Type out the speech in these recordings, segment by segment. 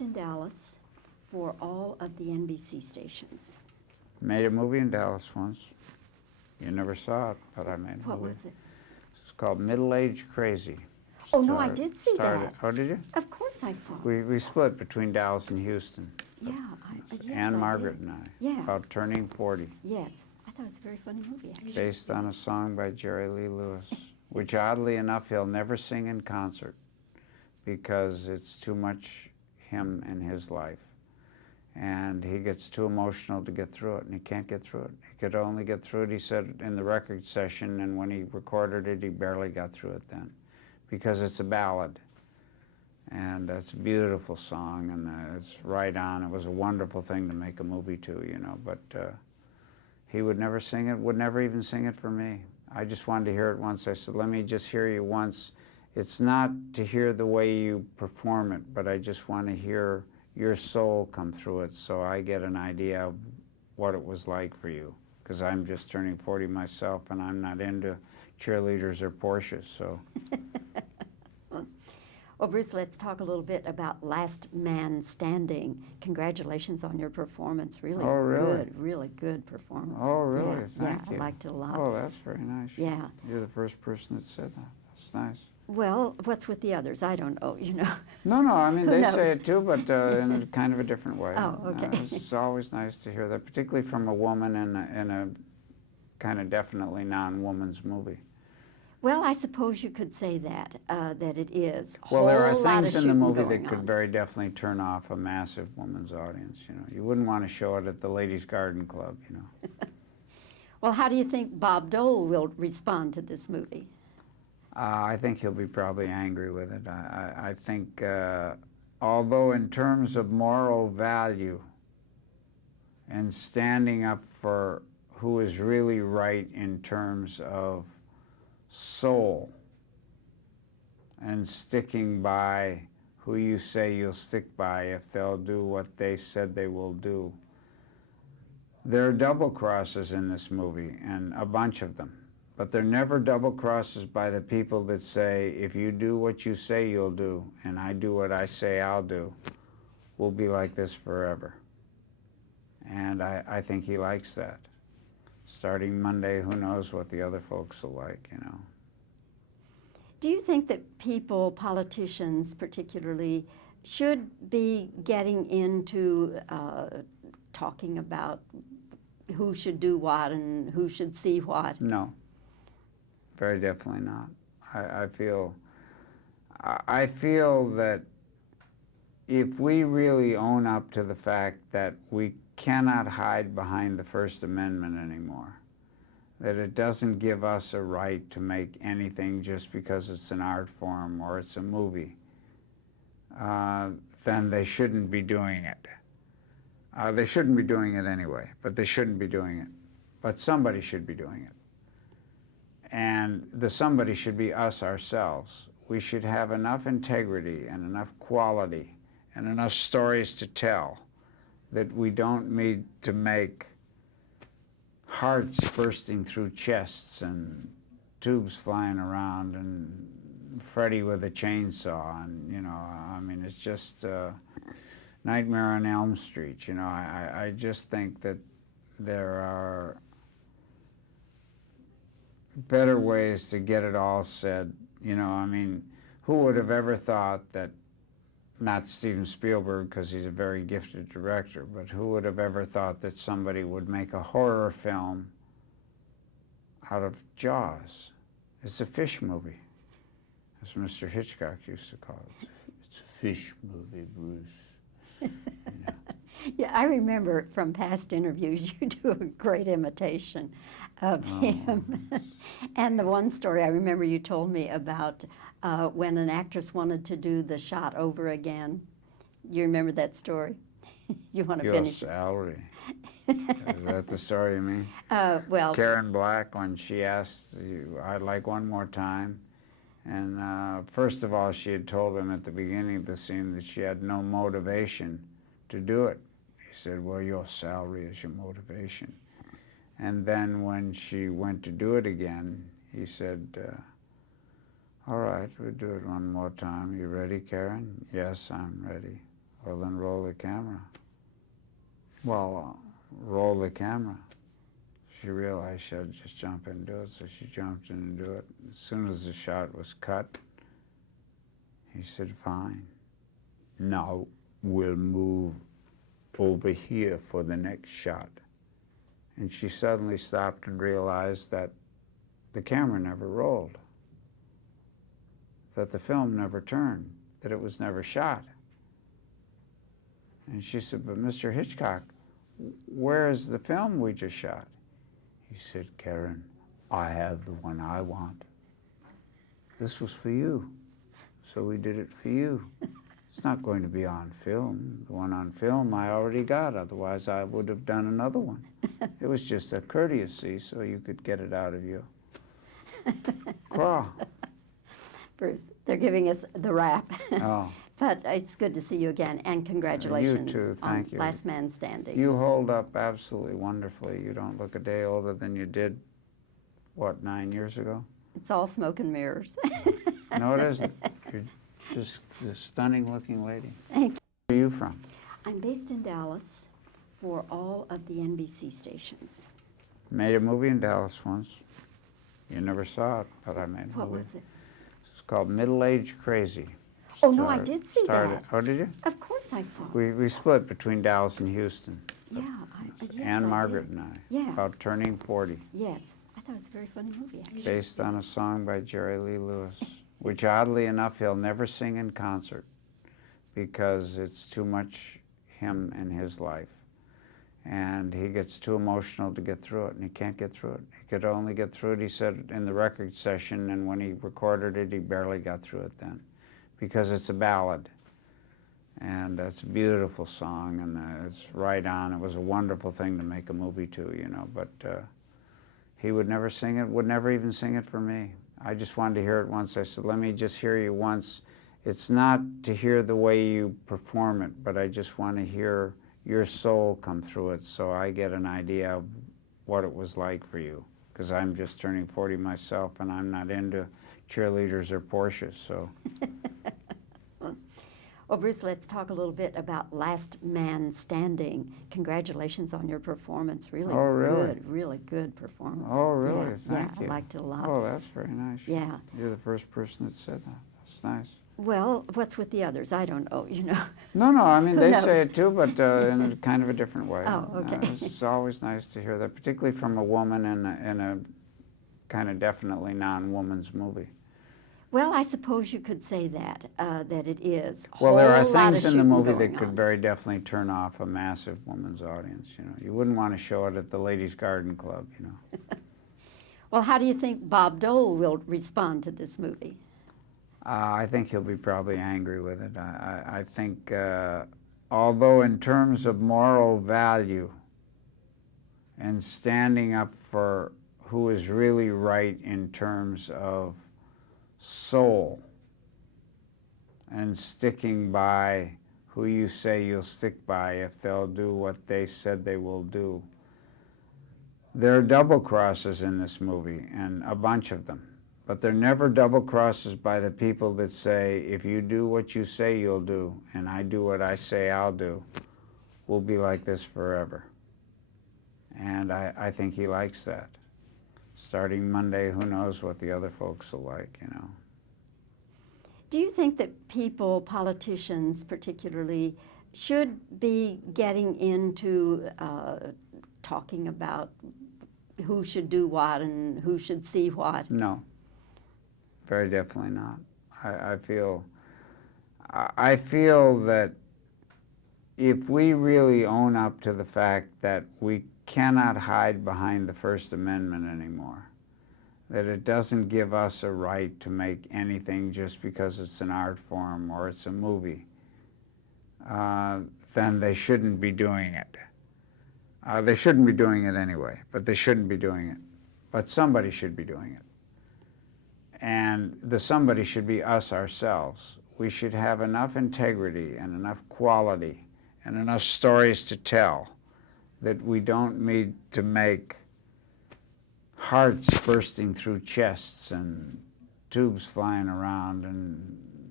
based in Dallas for all of the NBC stations. Made a movie in Dallas once. You never saw it, but I made a movie. What was it? It's called Middle Age Crazy. Oh, no, I did see that. Oh, did you? Of course I saw. We split between Dallas and Houston. Yeah, yes, Ann I Margaret did. and I. Yeah. About turning 40. Yes, I thought it was a very funny movie, actually. Based on a song by Jerry Lee Lewis, which oddly enough he'll never sing in concert because it's too much him and his life. And he gets too emotional to get through it, and he can't get through it. He could only get through it, he said, in the record session, and when he recorded it, he barely got through it then, because it's a ballad. And it's a beautiful song, and it's right on. It was a wonderful thing to make a movie to, you know, but he would never sing it, would never even sing it for me. I just wanted to hear it once. I said, let me just hear you once. It's not to hear the way you perform it, but I just want to hear your soul come through it so I get an idea of what it was like for you. Because I'm just turning 40 myself, and I'm not into cheerleaders or Porsches, so. Well, Bruce, let's talk a little bit about Last Man Standing. Congratulations on your performance. Really, good, really good performance. Oh, really? Yeah, Thank you. I liked it a lot. Oh, that's very nice. Yeah. You're the first person that said that. That's nice. Well, what's with the others? I don't know, you know. No, I mean, Who they knows? say it too, but in a kind of a different way. Oh, okay. It's always nice to hear that, particularly from a woman in a kind of definitely non-woman's movie. Well, I suppose you could say that, that it is. Well, there are Whole lot things of in the shooting movie going that could on. very definitely turn off a massive woman's audience, you know. You wouldn't want to show it at the Ladies' Garden Club, you know. Well, how do you think Bob Dole will respond to this movie? I think he'll be probably angry with it. I think, although in terms of moral value and standing up for who is really right in terms of soul and sticking by who you say you'll stick by if they'll do what they said they will do. There are double crosses in this movie, and a bunch of them. But they're never double crosses by the people that say, if you do what you say you'll do, and I do what I say I'll do, we'll be like this forever. And I think he likes that. Starting Monday, who knows what the other folks will like, you know. Do you think that people, politicians particularly, should be getting into talking about who should do what and who should see what? No, very definitely not. I feel that if we really own up to the fact that we cannot hide behind the First Amendment anymore, that it doesn't give us a right to make anything just because it's an art form or it's a movie, then they shouldn't be doing it. They shouldn't be doing it anyway, but they shouldn't be doing it. But somebody should be doing it. And the somebody should be us ourselves. We should have enough integrity and enough quality and enough stories to tell that we don't need to make hearts bursting through chests and tubes flying around and Freddy with a chainsaw, and, you know, I mean, it's just Nightmare on Elm Street, you know. I just think that there are better ways to get it all said, you know. I mean, who would have ever thought that, not Steven Spielberg, because he's a very gifted director, but who would have ever thought that somebody would make a horror film out of Jaws? It's a fish movie, as Mr. Hitchcock used to call it. It's a fish movie, Bruce. You know. Yeah, I remember from past interviews you do a great imitation of him. And the one story I remember you told me about when an actress wanted to do the shot over again. You remember that story? You want to Your finish? salary. Is that the story you mean? Well, Karen Black, when she asked, I'd like one more time. And first of all, she had told him at the beginning of the scene that she had no motivation to do it. He said, well, your salary is your motivation. And then when she went to do it again, he said, all right, we'll do it one more time. You ready, Karen? Yes, I'm ready. Well, then roll the camera. Well, roll the camera. She realized she had to just jump in and do it, so she jumped in and do it. As soon as the shot was cut, he said, fine. Now we'll move over here for the next shot. And she suddenly stopped and realized that the camera never rolled, that the film never turned, that it was never shot. And she said, but Mr. Hitchcock, where's the film we just shot? He said, Karen, I have the one I want. This was for you, so we did it for you. It's not going to be on film. The one on film I already got, otherwise I would have done another one. It was just a courtesy so you could get it out of your craw. Bruce, they're giving us the wrap. Oh. But it's good to see you again, and congratulations You too, on thank you. Last Man Standing. You hold up absolutely wonderfully. You don't look a day older than you did, what, 9 years ago? It's all smoke and mirrors. No, it isn't. You're just a stunning looking lady. Thank you. Where are you from? I'm based in Dallas for all of the NBC stations. Made a movie in Dallas once. You never saw it, but I made a What movie. was it? It's called Middle Age Crazy. Oh, no, I did see that. Oh, did you? Of course I saw. We split between Dallas and Houston. Yeah, yes, Ann I Margaret did. and I. Yeah. About turning 40. Yes, I thought it was a very funny movie, actually. Based on a song by Jerry Lee Lewis, which oddly enough he'll never sing in concert because it's too much him and his life. And he gets too emotional to get through it, and he can't get through it. He could only get through it, he said, in the record session, and when he recorded it, he barely got through it then, because it's a ballad. And it's a beautiful song, and it's right on. It was a wonderful thing to make a movie to, you know, but he would never sing it, would never even sing it for me. I just wanted to hear it once. I said, let me just hear you once. It's not to hear the way you perform it, but I just want to hear your soul come through it so I get an idea of what it was like for you. Because I'm just turning 40 myself, and I'm not into cheerleaders or Porsches, so. Well, Bruce, let's talk a little bit about Last Man Standing. Congratulations on your performance. Really, Oh, really? good, really good performance. Oh, really? Yeah, Thank yeah, you. I liked it a lot. Oh, that's very nice. Yeah. You're the first person that said that. That's nice. Well, what's with the others? I don't know, you know. No, I mean, Who they knows? say it too, but in a kind of a different way. Oh, okay. It's always nice to hear that, particularly from a woman in a kind of definitely non-woman's movie. Well, I suppose you could say that, that it is. Well, there are Whole lot things of in the shooting movie going that could on. very definitely turn off a massive woman's audience, you know. You wouldn't want to show it at the Ladies' Garden Club, you know. Well, how do you think Bob Dole will respond to this movie? I think he'll be probably angry with it. I think, although in terms of moral value and standing up for who is really right in terms of soul and sticking by who you say you'll stick by if they'll do what they said they will do. There are double crosses in this movie, and a bunch of them. But they're never double crosses by the people that say, if you do what you say you'll do, and I do what I say I'll do, we'll be like this forever. And I think he likes that. Starting Monday, who knows what the other folks will like, you know. Do you think that people, politicians particularly, should be getting into talking about who should do what and who should see what? No. Very definitely not. I feel that if we really own up to the fact that we cannot hide behind the First Amendment anymore, that it doesn't give us a right to make anything just because it's an art form or it's a movie, then they shouldn't be doing it. They shouldn't be doing it anyway, but they shouldn't be doing it. But somebody should be doing it. And the somebody should be us ourselves. We should have enough integrity and enough quality and enough stories to tell that we don't need to make hearts bursting through chests and tubes flying around and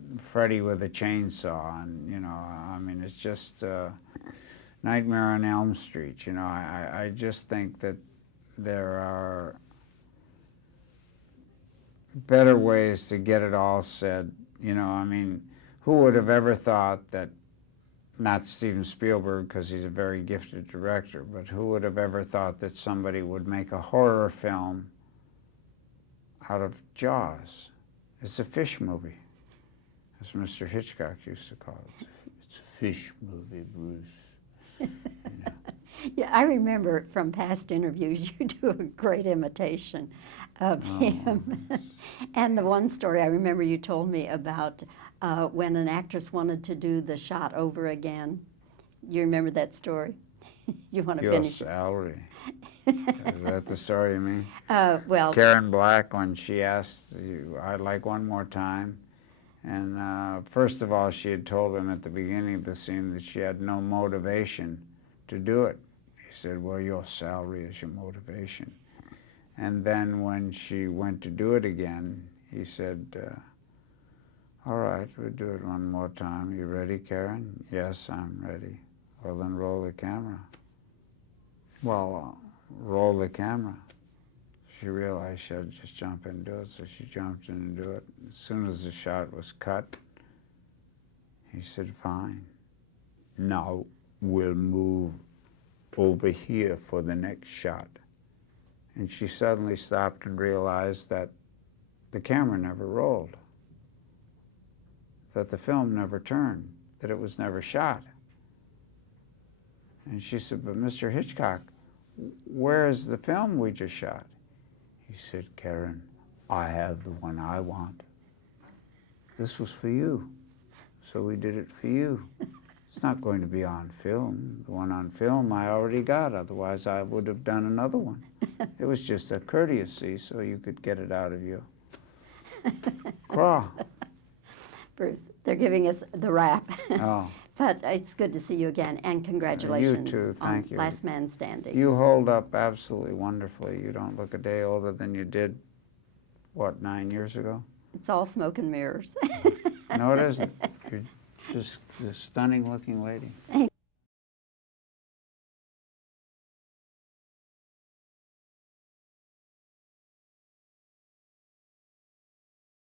Freddy with a chainsaw, and you know, I mean, it's just Nightmare on Elm Street. You know, I just think that there are better ways to get it all said. You know, I mean, who would have ever thought that, not Steven Spielberg because he's a very gifted director, but who would have ever thought that somebody would make a horror film out of Jaws? It's a fish movie, as Mr. Hitchcock used to call it. It's a fish movie, Bruce. You know. Yeah, I remember from past interviews you do a great imitation of him. And the one story I remember you told me about when an actress wanted to do the shot over again. You remember that story? You want to Your finish? salary. Is that the story you mean? Well, Karen Black, when she asked, I'd like one more time. And first of all, she had told him at the beginning of the scene that she had no motivation to do it. He said, well, your salary is your motivation. And then when she went to do it again, he said, all right, we'll do it one more time. You ready, Karen? Yes, I'm ready. Well, then roll the camera. Well, roll the camera. She realized she had to just jump in and do it, so she jumped in and do it. As soon as the shot was cut, he said, fine. Now we'll move over here for the next shot. And she suddenly stopped and realized that the camera never rolled, that the film never turned, that it was never shot. And she said, but Mr. Hitchcock, where is the film we just shot? He said, Karen, I have the one I want. This was for you, so we did it for you. It's not going to be on film. The one on film I already got, otherwise I would have done another one. It was just a courtesy so you could get it out of your craw. Bruce, they're giving us the wrap. Oh. But it's good to see you again, and congratulations You too, thank on you. Last Man Standing. You hold up absolutely wonderfully. You don't look a day older than you did, what, 9 years ago? It's all smoke and mirrors. No, it isn't. You're just a stunning looking lady.